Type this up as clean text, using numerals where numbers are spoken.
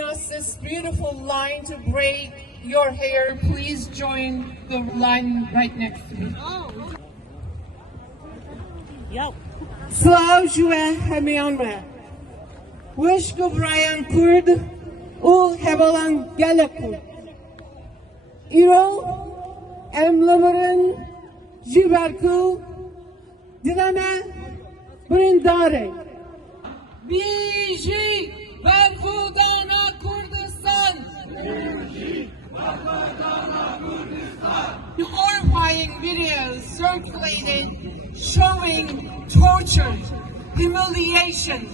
giving us this beautiful line to braid your hair. Please join the line right next to me. Slav Juve Hemianme. Wish go Brian Kurd. Ul Hebalan Galaku. Iro Emlamarin Jibarku. Dileme Brindare. Biji Bakudana Kurdistan. The horrifying videos circulated showing torture, humiliation.